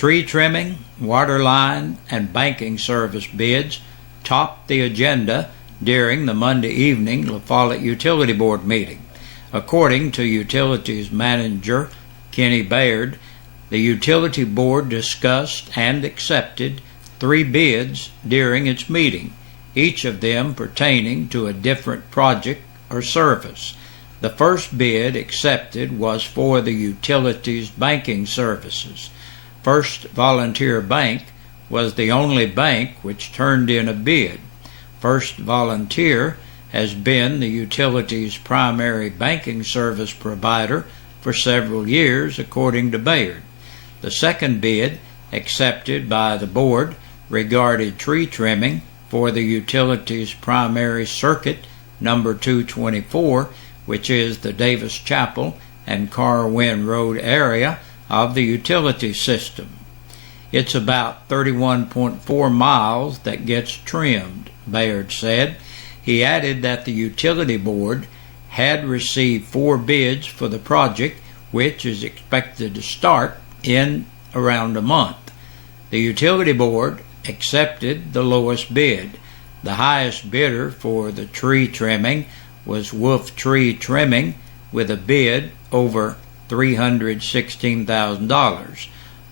Tree trimming, water line, and banking service bids topped the agenda during the Monday evening La Follette Utility Board meeting. According to Utilities Manager Kenny Baird, the Utility Board discussed and accepted 3 bids during its meeting, each of them pertaining to a different project or service. The first bid accepted was for the utilities banking services. First Volunteer Bank was the only bank which turned in a bid. First Volunteer has been the utilities' primary banking service provider for several years, according to Baird. The second bid accepted by the board regarded tree trimming for the utilities' primary circuit number 224, which is the Davis Chapel and Carwin Road area of the utility system. It's about 31.4 miles that gets trimmed, Baird said. He added that the utility board had received 4 bids for the project, which is expected to start in around a month. The utility board accepted the lowest bid. The highest bidder for the tree trimming was Wolf Tree Trimming with a bid over $316,000.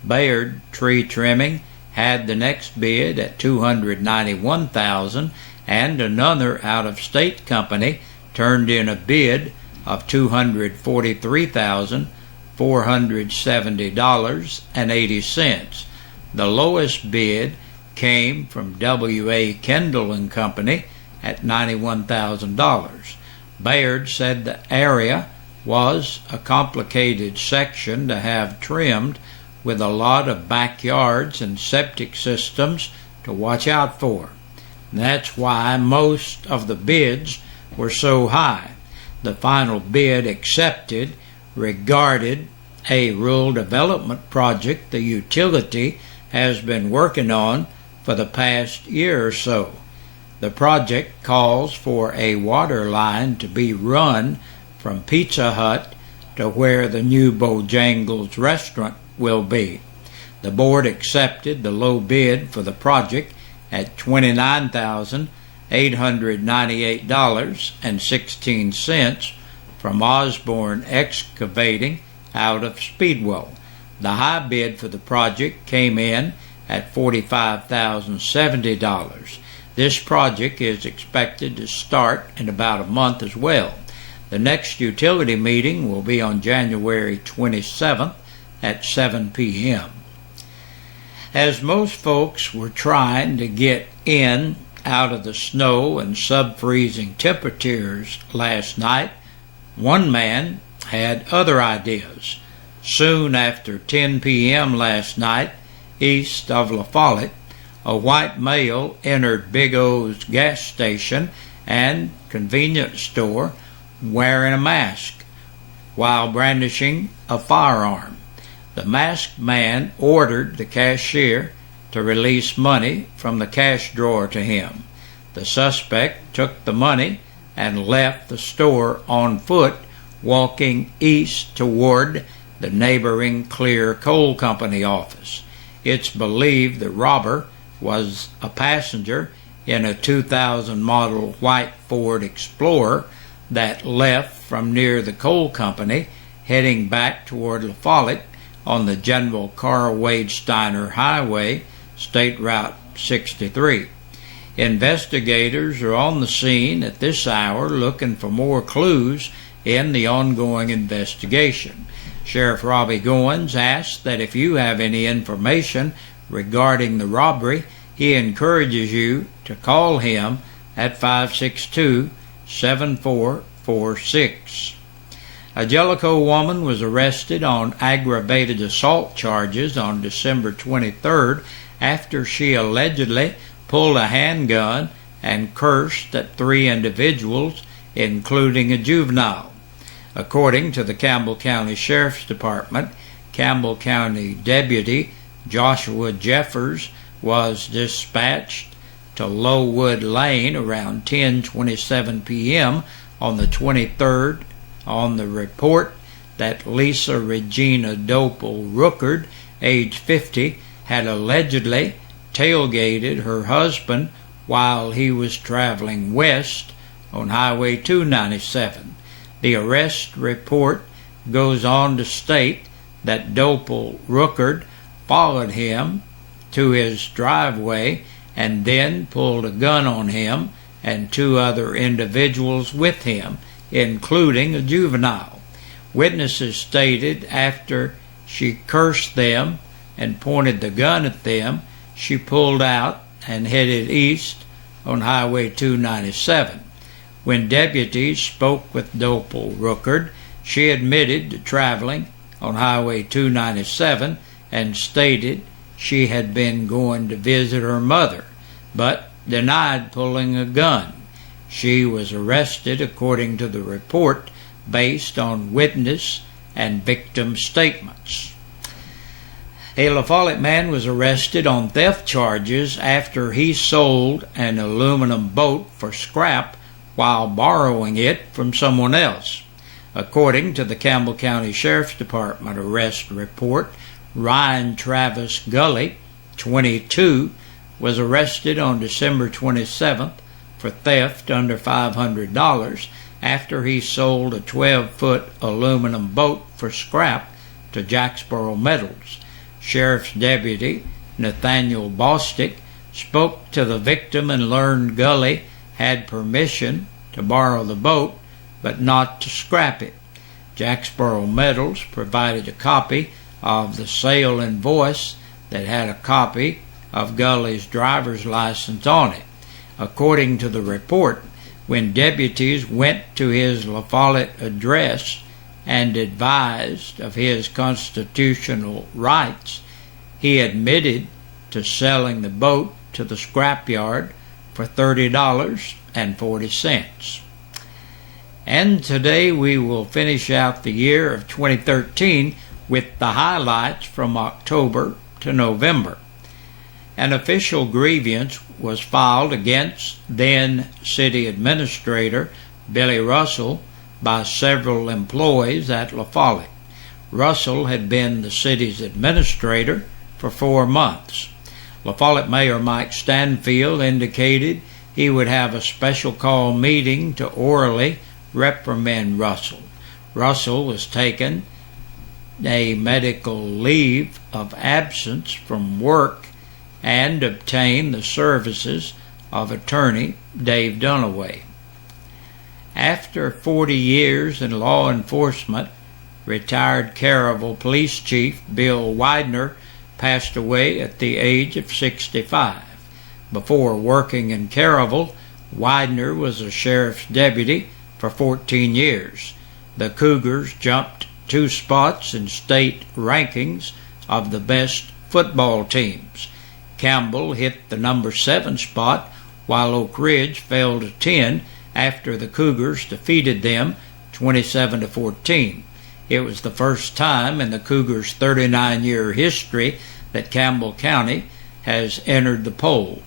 Baird Tree Trimming had the next bid at $291,000, and another out-of-state company turned in a bid of $243,470.80. The lowest bid came from W.A. Kendall and Company at $91,000. Baird said the area was a complicated section to have trimmed, with a lot of backyards and septic systems to watch out for. That's why most of the bids were so high. The final bid accepted regarded a rural development project the utility has been working on for the past year or so. The project calls for a water line to be run from Pizza Hut to where the new Bojangles restaurant will be. The board accepted the low bid for the project at $29,898.16 from Osborne Excavating out of Speedwell. The high bid for the project came in at $45,070. This project is expected to start in about a month as well. The next utility meeting will be on January 27th at 7 p.m. As most folks were trying to get in out of the snow and sub-freezing temperatures last night, one man had other ideas. Soon after 10 p.m. last night, east of La Follette, a white male entered Big O's gas station and convenience store wearing a mask while brandishing a firearm. The masked man ordered the cashier to release money from the cash drawer to him. The suspect took the money and left the store on foot, walking east toward the neighboring Clear Coal Company office. It's believed the robber was a passenger in a 2000 model white Ford Explorer that left from near the coal company, heading back toward La Follette on the General Carl Wade Steiner Highway, State Route 63. Investigators are on the scene at this hour looking for more clues in the ongoing investigation. Sheriff Robbie Goins asked that if you have any information regarding the robbery, he encourages you to call him at 562-7446. A Jellicoe woman was arrested on aggravated assault charges on December 23rd after she allegedly pulled a handgun and cursed at 3 individuals, including a juvenile. According to the Campbell County Sheriff's Department, Campbell County Deputy Joshua Jeffers was dispatched to Lowwood Lane around 10:27 p.m. on the 23rd on the report that Lisa Regina Dopel Rookard age 50, had allegedly tailgated her husband while he was traveling west on Highway 297. The arrest report goes on to state that Dopel Ruckert followed him to his driveway and then pulled a gun on him and two other individuals with him, including a juvenile. Witnesses stated after she cursed them and pointed the gun at them, she pulled out and headed east on Highway 297. When deputies spoke with Dopel Ruckert, she admitted to traveling on Highway 297 and stated she had been going to visit her mother, but denied pulling a gun. She was arrested, according to the report, based on witness and victim statements. A La Follette man was arrested on theft charges after he sold an aluminum boat for scrap while borrowing it from someone else. According to the Campbell County Sheriff's Department arrest report, Ryan Travis Gully, 22, was arrested on December 27th for theft under $500 after he sold a 12-foot aluminum boat for scrap to Jacksboro Metals. Sheriff's Deputy Nathaniel Bostick spoke to the victim and learned Gully had permission to borrow the boat but not to scrap it. Jacksboro Metals provided a copy of the sale invoice that had a copy of Gully's driver's license on it. According to the report, when deputies went to his La Follette address and advised of his constitutional rights, he admitted to selling the boat to the scrapyard for $30.40. And today we will finish out the year of 2013 with the highlights from October to November. An official grievance was filed against then City Administrator Billy Russell by several employees at La Follette. Russell had been the city's administrator for 4 months. La Follette Mayor Mike Stanfield indicated he would have a special call meeting to orally reprimand Russell. Russell was taken a medical leave of absence from work and obtained the services of attorney Dave Dunaway. After 40 years in law enforcement, retired Caryville Police Chief Bill Widener passed away at the age of 65. Before working in Caryville, Widener was a sheriff's deputy for 14 years. The Cougars jumped 2 spots in state rankings of the best football teams. Campbell hit the number 7 spot, while Oak Ridge fell to 10 after the Cougars defeated them 27-14. It was the first time in the Cougars' 39-year history that Campbell County has entered the poll.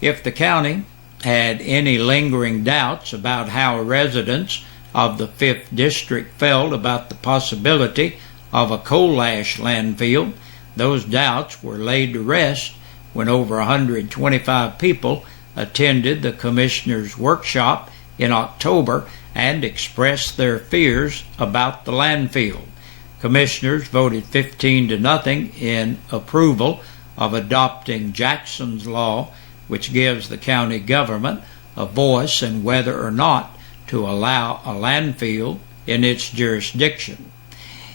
If the county had any lingering doubts about how residents of the 5th District felt about the possibility of a coal ash landfill, those doubts were laid to rest when over 125 people attended the Commissioner's Workshop in October and expressed their fears about the landfill. Commissioners voted 15-0 in approval of adopting Jackson's Law, which gives the county government a voice in whether or not to allow a landfill in its jurisdiction.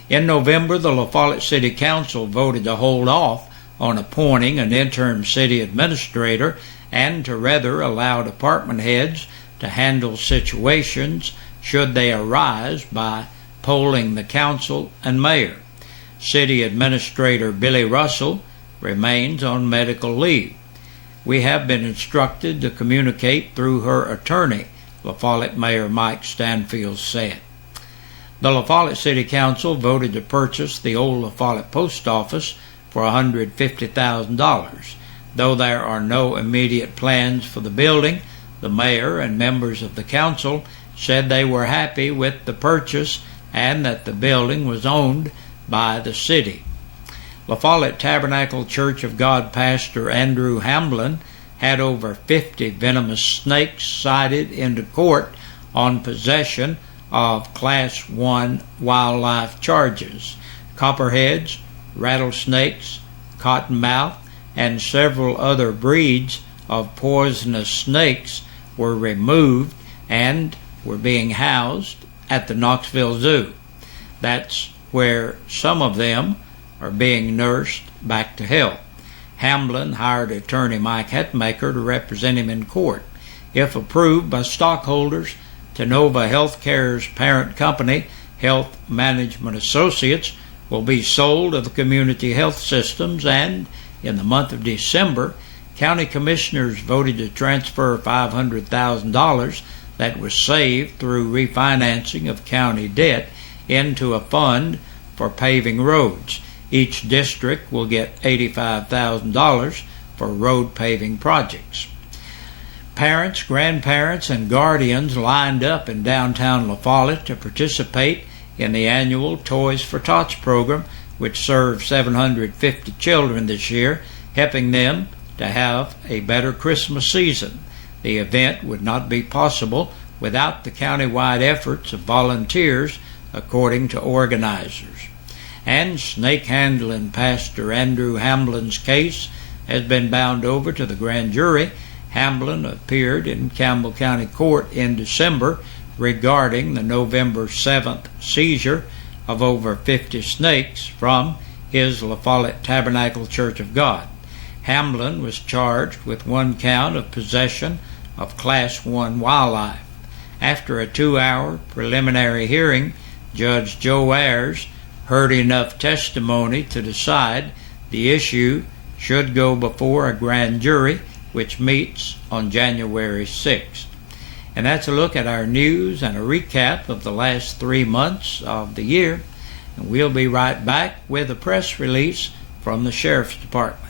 In November, the La Follette City Council voted to hold off on appointing an interim city administrator and to rather allow department heads to handle situations should they arise by polling the council and mayor. City Administrator Billy Russell remains on medical leave. We have been instructed to communicate through her attorney, La Follette Mayor Mike Stanfield said. The La Follette City Council voted to purchase the old La Follette Post Office for $150,000. Though there are no immediate plans for the building, the mayor and members of the council said they were happy with the purchase and that the building was owned by the city. La Follette Tabernacle Church of God pastor Andrew Hamblin had over 50 venomous snakes cited into court on possession of Class 1 wildlife charges. Copperheads, rattlesnakes, cottonmouth, and several other breeds of poisonous snakes were removed and were being housed at the Knoxville Zoo. That's where some of them are being nursed back to health. Hamblin hired attorney Mike Hetmaker to represent him in court. If approved by stockholders, Tenova Healthcare's parent company, Health Management Associates, will be sold to the community health systems, and in the month of December, county commissioners voted to transfer $500,000 that was saved through refinancing of county debt into a fund for paving roads. Each district will get $85,000 for road paving projects. Parents, grandparents, and guardians lined up in downtown La Follette to participate in the annual Toys for Tots program, which serves 750 children this year, helping them to have a better Christmas season. The event would not be possible without the countywide efforts of volunteers, according to organizers. And snake handling pastor Andrew Hamblin's case has been bound over to the grand jury. Hamblin appeared in Campbell County Court in December regarding the November 7th seizure of over 50 snakes from his La Follette Tabernacle Church of God. Hamblin was charged with one count of possession of Class 1 wildlife. After a 2-hour preliminary hearing, Judge Joe Ayers heard enough testimony to decide the issue should go before a grand jury, which meets on January 6th. And that's a look at our news and a recap of the last 3 months of the year. And we'll be right back with a press release from the Sheriff's Department.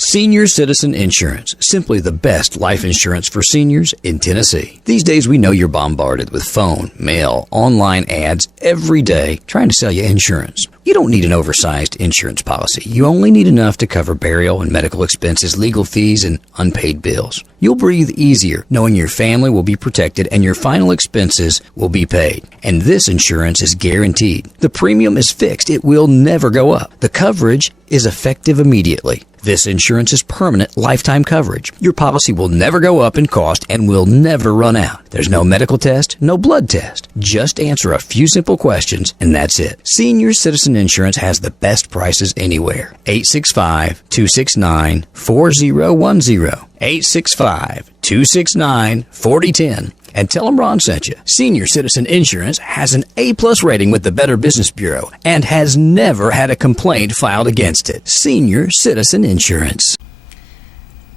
Senior Citizen Insurance, simply the best life insurance for seniors in Tennessee. These days we know you're bombarded with phone, mail, online ads every day trying to sell you insurance. You don't need an oversized insurance policy. You only need enough to cover burial and medical expenses, legal fees, and unpaid bills. You'll breathe easier knowing your family will be protected and your final expenses will be paid. And this insurance is guaranteed. The premium is fixed. It will never go up. The coverage is effective immediately. This insurance is permanent lifetime coverage. Your policy will never go up in cost and will never run out. There's no medical test, no blood test. Just answer a few simple questions and that's it. Senior Citizen Insurance has the best prices anywhere. 865-269-4010. 865-269-4010. And tell them Ron sent you. Senior Citizen Insurance has an A-plus rating with the Better Business Bureau and has never had a complaint filed against it. Senior Citizen Insurance.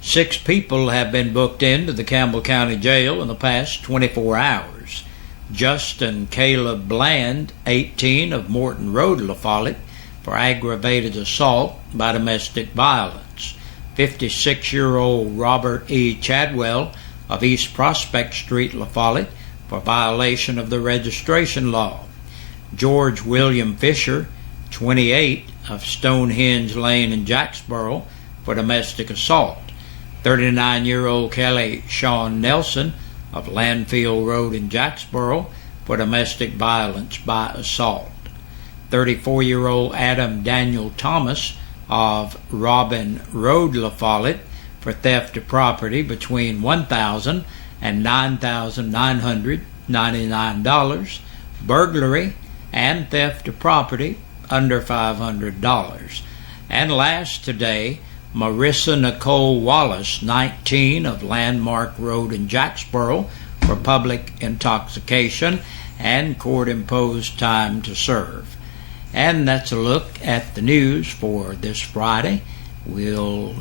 6 people have been booked into the Campbell County Jail in the past 24 hours. Justin Caleb Bland, 18, of Morton Road, La Follette, for aggravated assault by domestic violence. 56-year-old Robert E. Chadwell of East Prospect Street, La Follette, for violation of the registration law. George William Fisher, 28, of Stonehenge Lane in Jacksboro, for domestic assault. 39-year-old Kelly Sean Nelson of Landfill Road in Jacksboro, for domestic violence by assault. 34-year-old Adam Daniel Thomas of Robin Road, La Follette, for theft of property between $1,000 and $9,999, burglary, and theft of property under $500. And last today, Marissa Nicole Wallace, 19, of Landmark Road in Jacksboro, for public intoxication and court-imposed time to serve. And that's a look at the news for this Friday. We'll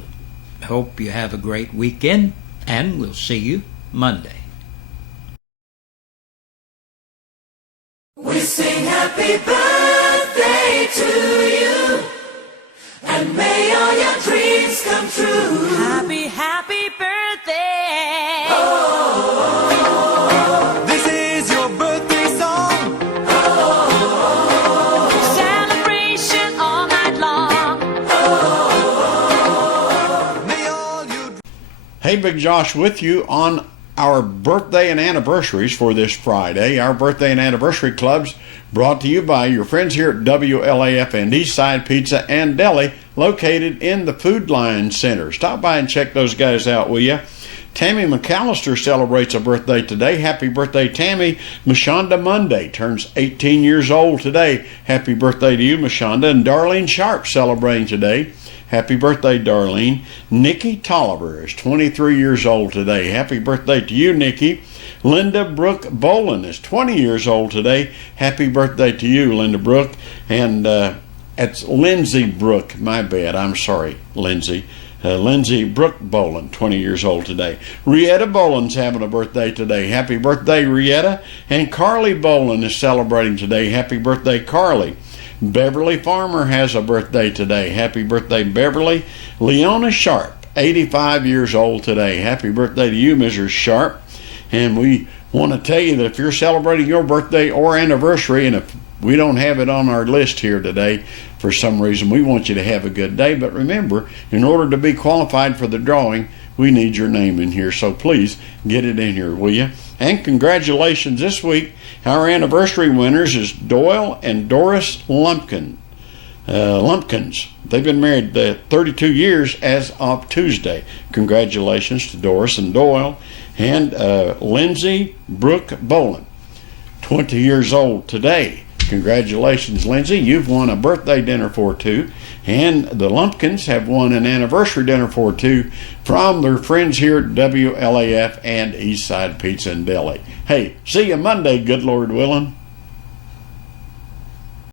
hope you have a great weekend, and we'll see you Monday. We sing happy birthday to you, and may all your dreams come true. Happy, happy birthday. Oh, this is your birthday song. oh, Celebration all night long. oh, Hey, Big Josh with you on our birthday and anniversaries for this Friday. Our birthday and anniversary clubs brought to you by your friends here at WLAF and Eastside Pizza and Deli, located in the Food Line Center. Stop by and check those guys out, will you? Tammy McAllister celebrates a birthday today. Happy birthday, Tammy. Mashonda Monday turns 18 years old today. Happy birthday to you, Mashonda. And Darlene Sharp celebrating today. Happy birthday, Darlene. Nikki Tolliver is 23 years old today. Happy birthday to you, Nikki. Linda Brooke Bolin is 20 years old today. Happy birthday to you, Linda Brooke. And it's Lindsay Brooke. My bad. I'm sorry, Lindsay. Lindsay Brooke Bolin, 20 years old today. Rietta Bolin's having a birthday today. Happy birthday, Rietta. And Carly Bolin is celebrating today. Happy birthday, Carly. Beverly Farmer has a birthday today. Happy birthday, Beverly. Leona Sharp, 85 years old today. Happy birthday to you, Mrs. Sharp. And we want to tell you that if you're celebrating your birthday or anniversary, and if we don't have it on our list here today for some reason, we want you to have a good day. But remember, in order to be qualified for the drawing, we need your name in here. So please get it in here, will you? And congratulations this week. Our anniversary winners is Doyle and Doris Lumpkins. They've been married 32 years as of Tuesday. Congratulations to Doris and Doyle. And Lindsay Brooke Bolin, 20 years old today. Congratulations, Lindsay. You've won a birthday dinner for two. And the Lumpkins have won an anniversary dinner for two from their friends here at WLAF and Eastside Pizza and Deli. Hey, see you Monday, good Lord willing.